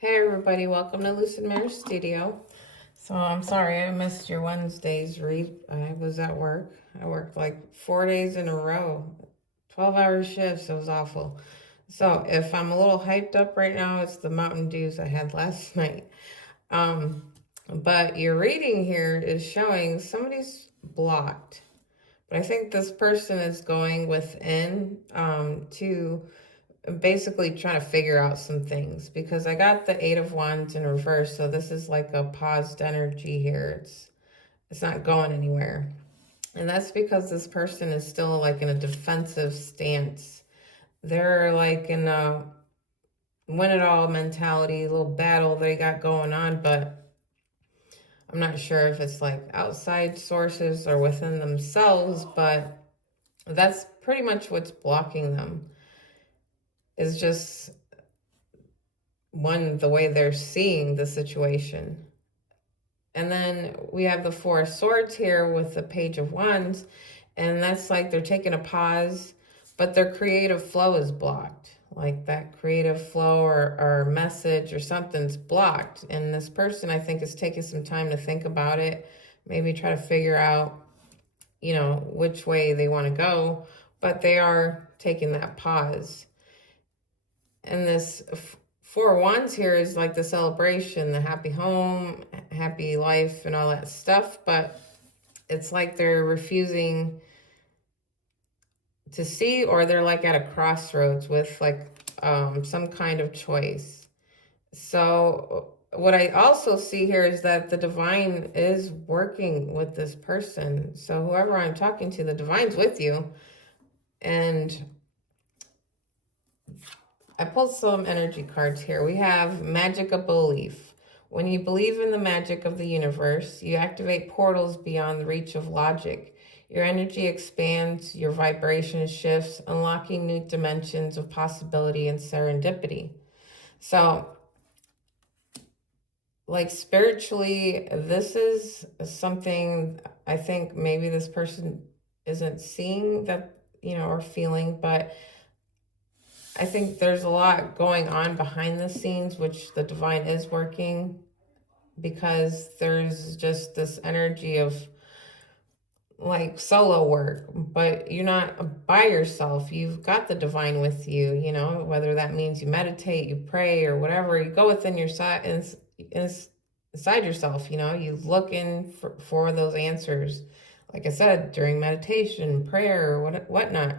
Hey everybody, welcome to Lucid Mirror Studio. So I'm sorry I missed your Wednesday's read. I was at work. I worked like 4 days in a row, 12-hour shifts. It was awful. So if I'm a little hyped up right now, it's the Mountain Dews I had last night. Um, but your reading here is showing somebody's blocked. But I think this person is going within to basically trying to figure out some things because I got the Eight of Wands in reverse, so this is like a paused energy here. It's not going anywhere. And that's because this person is still like in a defensive stance. They're like in a win it all mentality, little battle they got going on, but I'm not sure if it's like outside sources or within themselves, but that's pretty much what's blocking them. Is just the way they're seeing the situation. And then we have the Four of Swords here with the Page of Wands, and that's like they're taking a pause, but their creative flow is blocked. Like that creative flow or message or something's blocked. And this person, I think, is taking some time to think about it, maybe try to figure out, which way they want to go, but they are taking that pause. And this Four of Wands here is like the celebration, the happy home, happy life, and all that stuff. But it's like they're refusing to see, or they're like at a crossroads with like some kind of choice. So what I also see here is that the divine is working with this person. So whoever I'm talking to, the divine's with you. And I pulled some energy cards here. We have magic of belief. When you believe in the magic of the universe, you activate portals beyond the reach of logic. Your energy expands, your vibration shifts, unlocking new dimensions of possibility and serendipity. So, like spiritually, this is something I think maybe this person isn't seeing that, or feeling, but I think there's a lot going on behind the scenes, which the divine is working, because there's just this energy of like solo work, but you're not by yourself. You've got the divine with you, whether that means you meditate, you pray, or whatever. You go within your side inside yourself, you look in for those answers. Like I said, during meditation, prayer, or whatnot.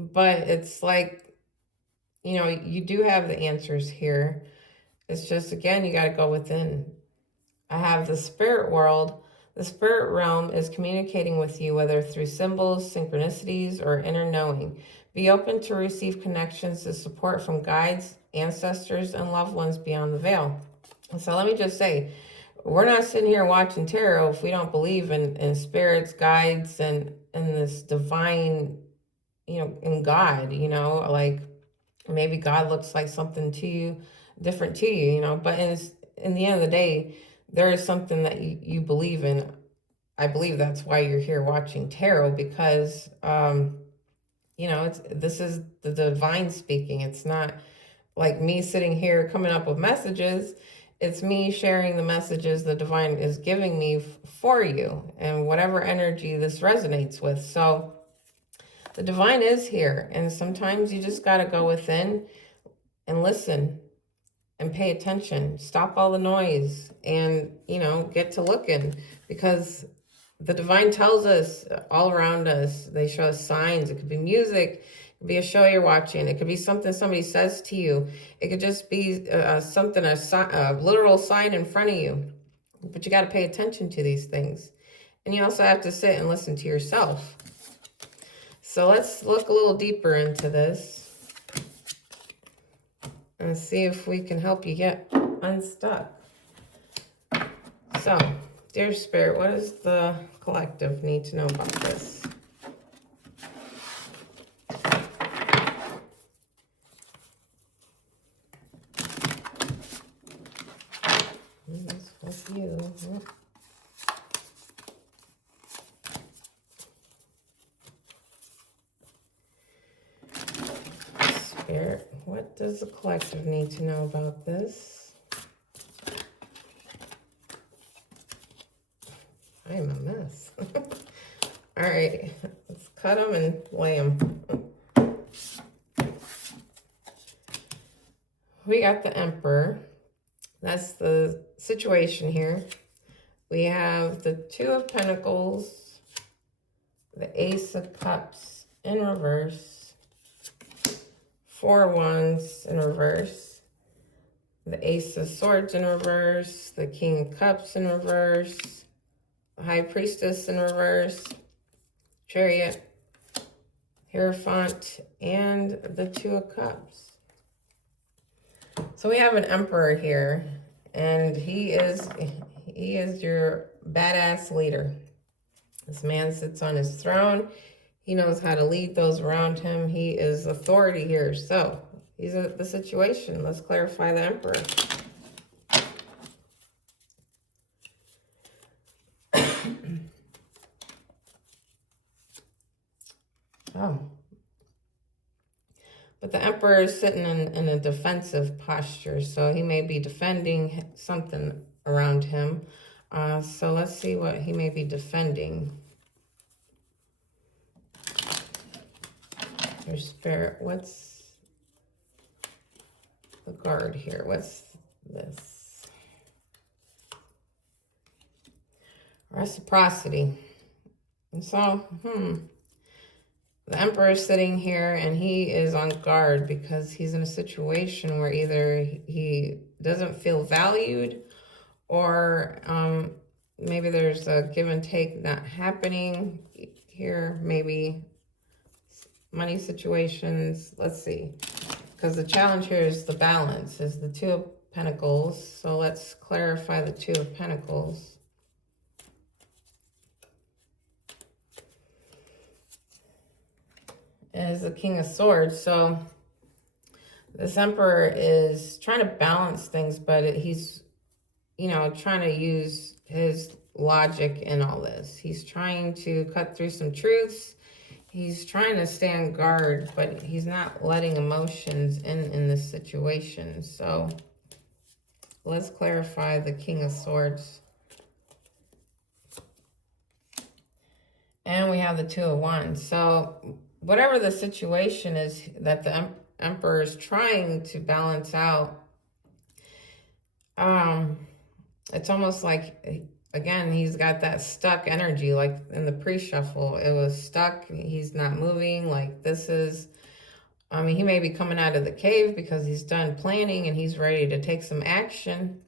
But it's like, you do have the answers here. It's just, again, you got to go within. I have the spirit world. The spirit realm is communicating with you, whether through symbols, synchronicities, or inner knowing. Be open to receive connections to support from guides, ancestors, and loved ones beyond the veil. So let me just say, we're not sitting here watching tarot if we don't believe in spirits, guides, and this divine, in God, like maybe God looks like something to you, different to you, but in the end of the day, there is something that you believe in. I believe that's why you're here watching tarot, because, this is the divine speaking. It's not like me sitting here coming up with messages. It's me sharing the messages the divine is giving me for you and whatever energy this resonates with. So the divine is here, and sometimes you just got to go within and listen and pay attention. Stop all the noise and, get to looking, because the divine tells us all around us. They show us signs. It could be music. It could be a show you're watching. It could be something somebody says to you. It could just be something, a literal sign in front of you. But you got to pay attention to these things. And you also have to sit and listen to yourself. So let's look a little deeper into this and see if we can help you get unstuck. So, dear Spirit, what does the collective need to know about this? This was you. Spirit, what does the collective need to know about this? I am a mess. All right, let's cut them and weigh them. We got the Emperor. That's the situation here. We have the Two of Pentacles, the Ace of Cups in reverse, Four of Wands in reverse, the Ace of Swords in reverse, the King of Cups in reverse, the High Priestess in reverse, Chariot, Hierophant, and the Two of Cups. So we have an Emperor here, and he is your badass leader. This man sits on his throne. He knows how to lead those around him. He is authority here. So these are the situation. Let's clarify the Emperor. Oh. But the Emperor is sitting in a defensive posture, so he may be defending something around him. So let's see what he may be defending. Your Spirit, what's the guard here? What's this? Reciprocity. And so, the Emperor is sitting here and he is on guard because he's in a situation where either he doesn't feel valued or maybe there's a give and take not happening here. Maybe money situations. Let's see. Because the challenge here is the balance, is the Two of Pentacles. So let's clarify the Two of Pentacles. Is the King of Swords. So this Emperor is trying to balance things, but he's, trying to use his logic in all this. He's trying to cut through some truths. He's trying to stand guard, but he's not letting emotions in this situation. So let's clarify the King of Swords. And we have the Two of Wands. So whatever the situation is that the Emperor is trying to balance out, it's almost like, again, he's got that stuck energy, like in the pre-shuffle. It was stuck. He's not moving. Like this is, he may be coming out of the cave because he's done planning and he's ready to take some action.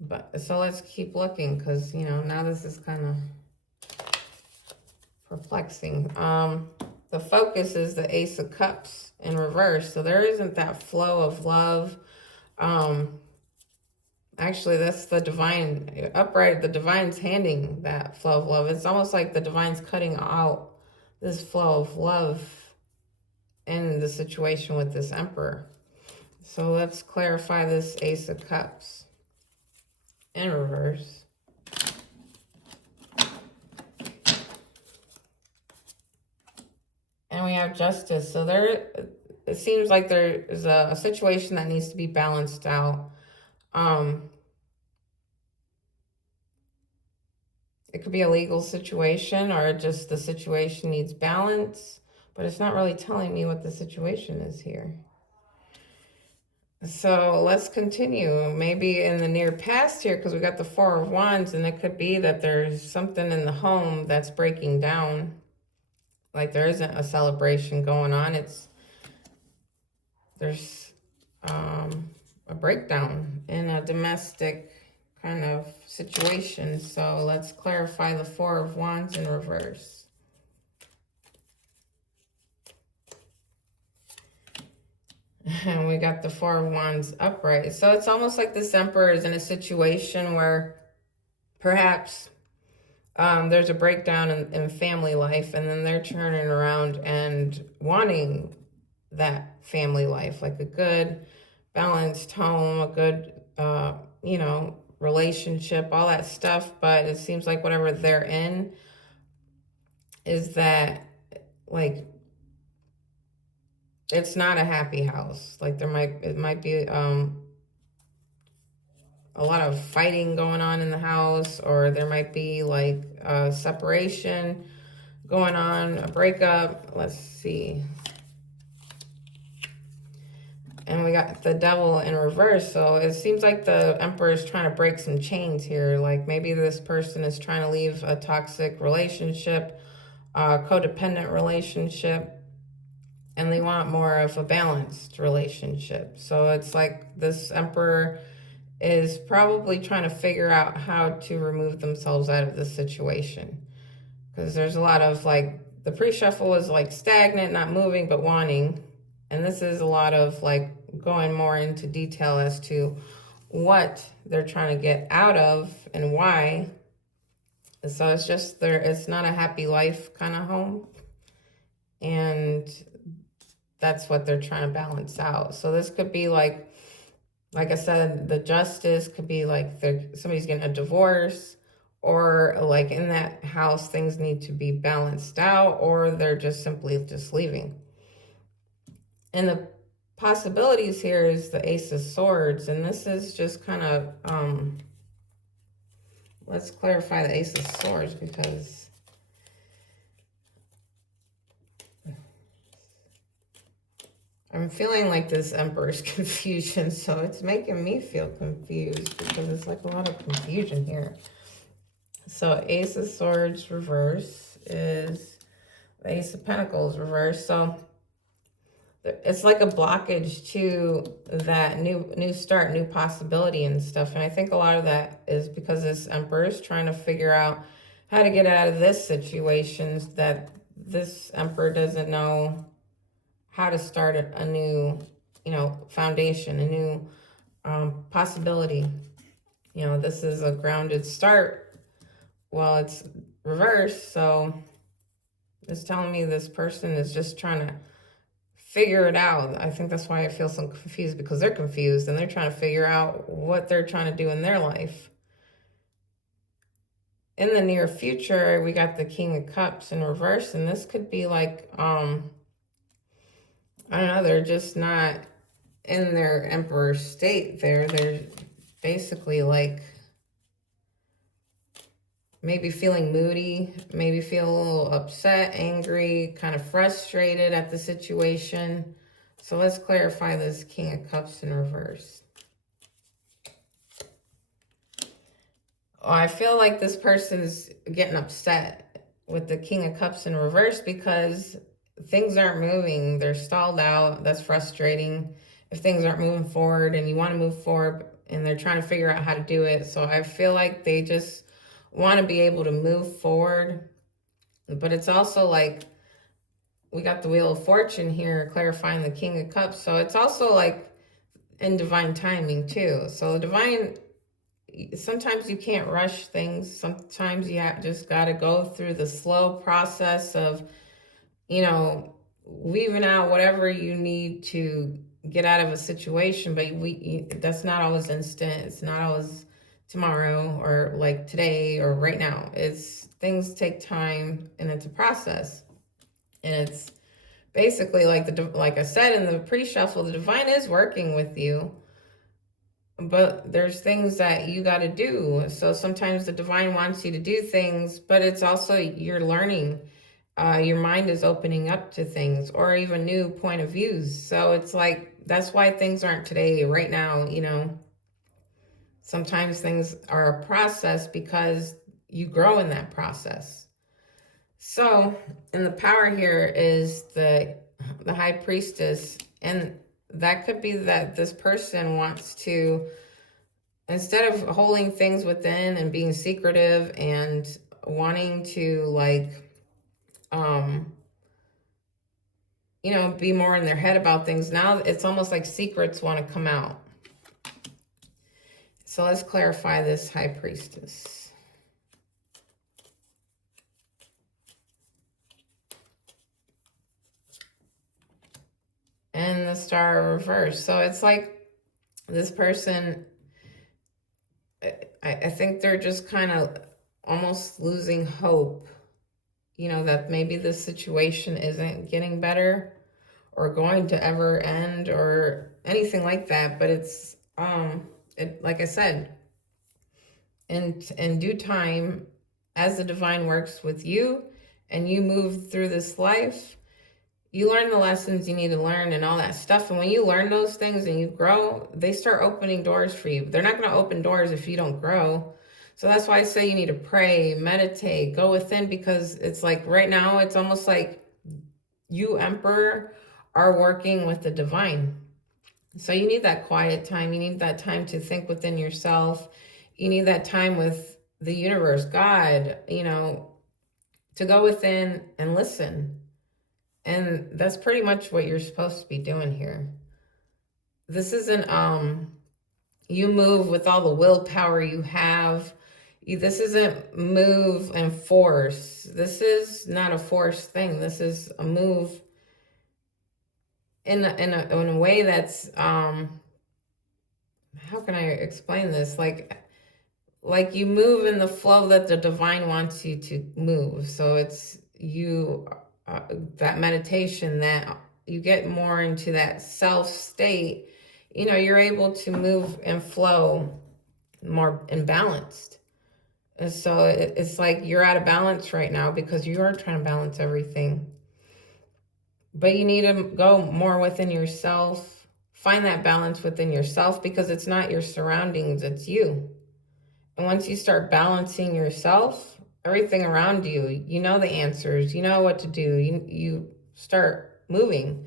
But so let's keep looking because, now this is kind of perplexing. The focus is the Ace of Cups in reverse. So there isn't that flow of love. Actually, that's the divine upright. The divine's handing that flow of love. It's almost like the divine's cutting out this flow of love in the situation with this Emperor. So let's clarify this Ace of Cups in reverse. And we have Justice. So it seems like there is a situation that needs to be balanced out. It could be a legal situation or just the situation needs balance, but it's not really telling me what the situation is here. So let's continue. Maybe in the near past here, because we got the Four of Wands, and it could be that there's something in the home that's breaking down. Like there isn't a celebration going on. There's a breakdown in a domestic kind of situation. So let's clarify the Four of Wands in reverse. And we got the Four of Wands upright. So it's almost like this Emperor is in a situation where perhaps there's a breakdown in family life, and then they're turning around and wanting that family life, like a good balanced home, a good, relationship, all that stuff. But it seems like whatever they're in is that, like, it's not a happy house. Like it might be a lot of fighting going on in the house, or there might be like a separation going on, a breakup. Let's see. And we got the devil in reverse. So it seems like the emperor is trying to break some chains here. Like maybe this person is trying to leave a toxic relationship, a codependent relationship, and they want more of a balanced relationship. So it's like this emperor is probably trying to figure out how to remove themselves out of this situation. Because there's a lot of like, the pre-shuffle is like stagnant, not moving, but wanting. And this is a lot of like going more into detail as to what they're trying to get out of and why. So it's just it's not a happy life kind of home. And that's what they're trying to balance out. So this could be like I said, the justice could be like somebody's getting a divorce, or like in that house things need to be balanced out, or they're just simply just leaving. And the possibilities here is the Ace of Swords, and this is just kind of let's clarify the Ace of Swords, because I'm feeling like this Emperor's confusion, so it's making me feel confused because it's like a lot of confusion here. So Ace of Swords reverse is the Ace of Pentacles reverse. So it's like a blockage to that new start, new possibility and stuff. And I think a lot of that is because this Emperor is trying to figure out how to get out of this situation, that this Emperor doesn't know how to start a new, foundation, a new possibility. This is a grounded start. Well, it's reversed, so it's telling me this person is just trying to figure it out. I think that's why I feel so confused, because they're confused and they're trying to figure out what they're trying to do in their life. In the near future, we got the King of Cups in reverse, and this could be like, I don't know, they're just not in their emperor state there. They're basically like maybe feeling moody, maybe feel a little upset, angry, kind of frustrated at the situation. So let's clarify this King of Cups in reverse. Oh, I feel like this person's getting upset with the King of Cups in reverse because things aren't moving. They're stalled out. That's frustrating. If things aren't moving forward and you want to move forward and they're trying to figure out how to do it. So I feel like they just want to be able to move forward. But it's also like we got the Wheel of Fortune here clarifying the King of Cups. So it's also like in divine timing too. So the divine, sometimes you can't rush things. Sometimes you just got to go through the slow process of, weaving out whatever you need to get out of a situation. But that's not always instant. It's not always tomorrow or like today or right now. Things take time, and it's a process. And it's basically like I said in the pre-shuffle, the divine is working with you. But there's things that you got to do. So sometimes the divine wants you to do things, but it's also you're learning. Your mind is opening up to things, or even new point of views. So it's like, that's why things aren't today, right now, Sometimes things are a process because you grow in that process. So, and the power here is the High Priestess, and that could be that this person wants to, instead of holding things within and being secretive and wanting to be more in their head about things, now it's almost like secrets want to come out. So let's clarify this High Priestess. And the Star reverse. So it's like this person, I think they're just kind of almost losing hope, that maybe this situation isn't getting better, or going to ever end or anything like that. But it's like I said, in due time, as the divine works with you and you move through this life, you learn the lessons you need to learn and all that stuff. And when you learn those things and you grow, they start opening doors for you. They're not going to open doors if you don't grow. So that's why I say you need to pray, meditate, go within, because it's like right now, it's almost like you, Emperor, are working with the divine. So you need that quiet time. You need that time to think within yourself. You need that time with the universe, God, to go within and listen. And that's pretty much what you're supposed to be doing here. This isn't you move with all the willpower you have. This isn't move and force. This is not a force thing. This is a move in a way that's how can I explain this? Like you move in the flow that the divine wants you to move. So it's you that meditation, that you get more into that self state, you're able to move and flow more imbalanced. And so it's like you're out of balance right now because you are trying to balance everything. But you need to go more within yourself, find that balance within yourself, because it's not your surroundings, it's you. And once you start balancing yourself, everything around you, you know the answers, you know what to do, you start moving.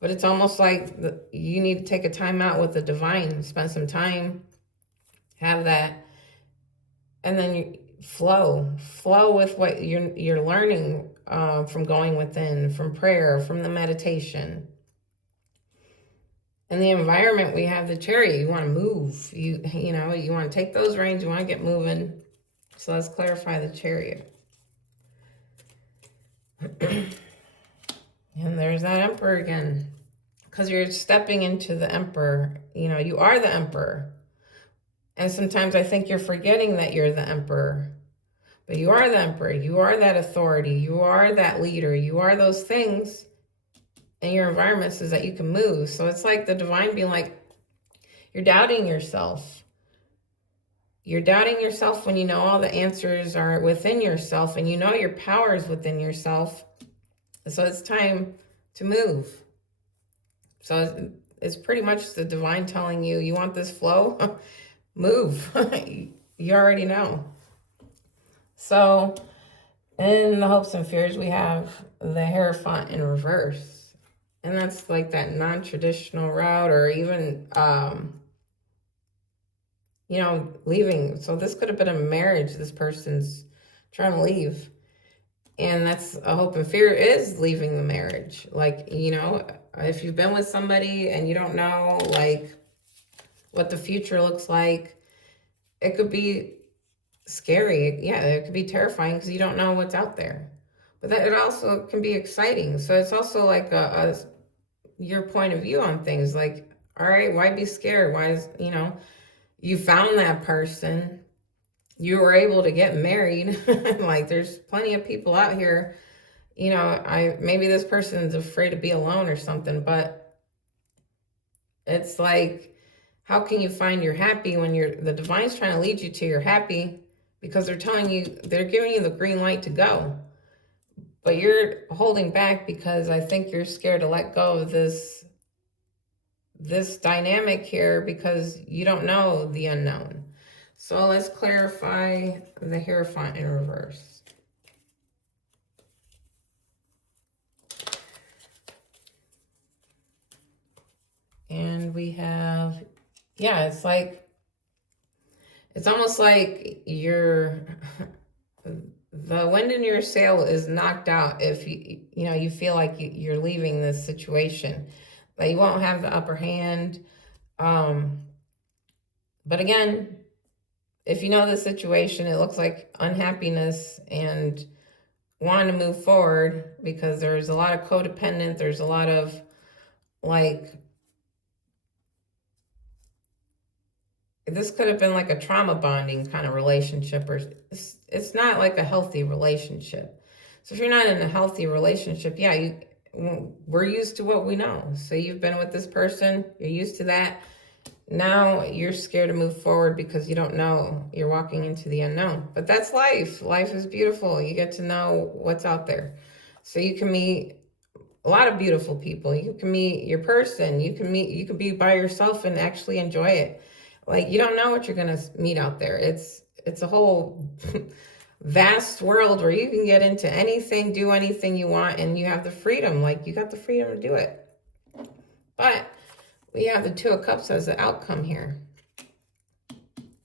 But it's almost like you need to take a time out with the divine, spend some time, have that, and then you flow with what you're learning from going within, from prayer, from the meditation. And the environment, we have the chariot. You want to move. You want to take those reins. You want to get moving. So let's clarify the chariot. And there's that emperor again. Because you're stepping into the emperor. You are the emperor. And sometimes I think you're forgetting that you're the emperor. But you are the emperor. You are that authority. You are that leader. You are those things. And your environment says that you can move. So it's like the divine being like, you're doubting yourself. You're doubting yourself when you know all the answers are within yourself and you know your power is within yourself. So it's time to move. So it's pretty much the divine telling you, you want this flow? Move. You already know. So in the hopes and fears, we have the Hierophant in reverse. And that's like that non-traditional route, or even, leaving. So this could have been a marriage. This person's trying to leave. And that's a hope and fear, is leaving the marriage. Like, if you've been with somebody and you don't know, like, what the future looks like, it could be scary. Yeah, it could be terrifying because you don't know what's out there. But it also can be exciting. So it's also like your point of view on things. Like, all right, why be scared? Why is, you found that person. You were able to get married. Like, there's plenty of people out here, maybe this person's afraid to be alone or something, but it's like, how can you find your happy when the divine's trying to lead you to your happy, because they're giving you the green light to go. But you're holding back because I think you're scared to let go of this dynamic here because you don't know the unknown. So let's clarify the Hierophant in reverse. And we have, it's almost like the wind in your sail is knocked out if you feel like you're leaving this situation, that you won't have the upper hand. But again, if you know the situation, it looks like unhappiness and wanting to move forward, because there's a lot of codependent, there's a lot of this could have been like a trauma bonding kind of relationship, or it's not like a healthy relationship. So if you're not in a healthy relationship, we're used to what we know. So you've been with this person, you're used to that. Now you're scared to move forward because you don't know. You're walking into the unknown. But that's life. Life is beautiful. You get to know what's out there. So you can meet a lot of beautiful people. You can meet your person. You can be by yourself and actually enjoy it. Like, you don't know what you're gonna meet out there. It's a whole vast world where you can get into anything, do anything you want, and you have the freedom. Like, you got the freedom to do it. But we have the Two of Cups as the outcome here.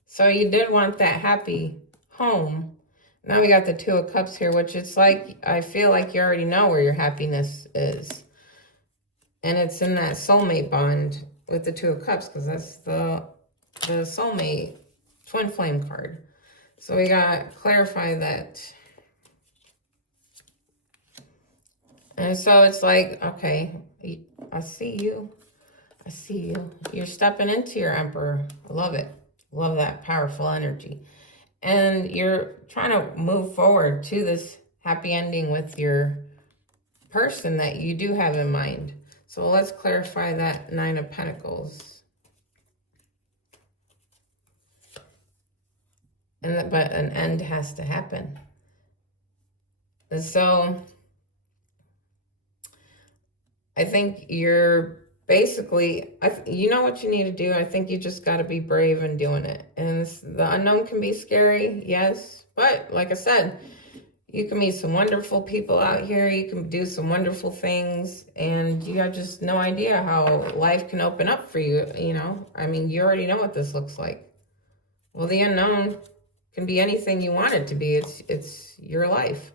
So you did want that happy home. Now we got the Two of Cups here, which it's like, I feel like you already know where your happiness is. And it's in that soulmate bond with the Two of Cups, because that's the soulmate twin flame card. So we got to clarify that. And so it's like, okay, I see you. I see you. You're stepping into your Emperor. I love it. Love that powerful energy. And you're trying to move forward to this happy ending with your person that you do have in mind. So let's clarify that Nine of Pentacles. But an end has to happen. And so I think you're basically, you know what you need to do. I think you just got to be brave in doing it. And the unknown can be scary, yes. But like I said, you can meet some wonderful people out here. You can do some wonderful things. And you have just no idea how life can open up for you, you know. I mean, you already know what this looks like. Well, the unknown can be anything you want it to be. It's your life.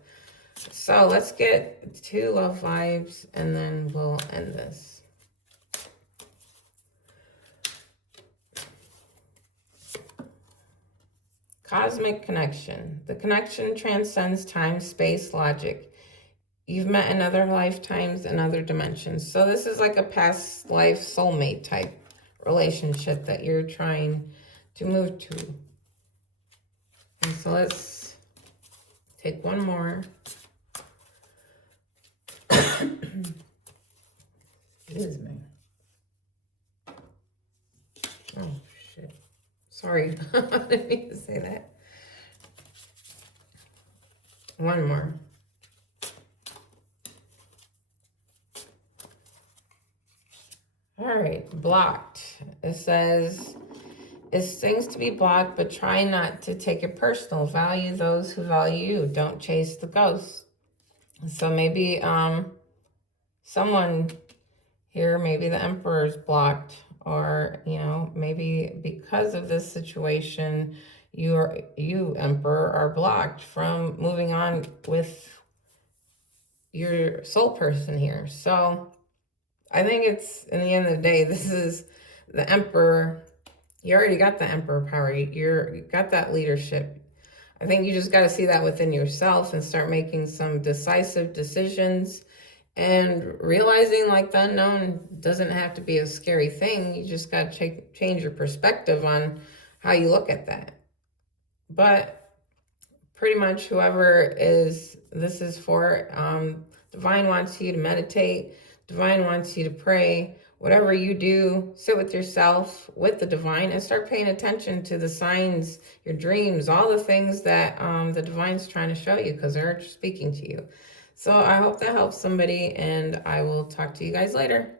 So let's get 2 love vibes and then we'll end this. Cosmic connection. The connection transcends time, space, logic. You've met in other lifetimes and other dimensions. So this is like a past life soulmate type relationship that you're trying to move to. And so let's take one more. Excuse me. Oh, shit. Sorry. I didn't mean to say that. One more. All right, blocked. It says, it's things to be blocked, but try not to take it personal. Value those who value you. Don't chase the ghost. So maybe someone here, maybe the Emperor's blocked, or, you know, maybe because of this situation, you Emperor are blocked from moving on with your soul person here. So I think it's, in the end of the day, this is the Emperor. You already got the Emperor power. You got that leadership. I think you just got to see that within yourself and start making some decisive decisions and realizing, like, the unknown doesn't have to be a scary thing. You just got to change your perspective on how you look at that. But pretty much whoever this is for, Divine wants you to meditate. Divine wants you to pray. Whatever you do, sit with yourself, with the Divine, and start paying attention to the signs, your dreams, all the things that the Divine's trying to show you, because they're speaking to you. So I hope that helps somebody, and I will talk to you guys later.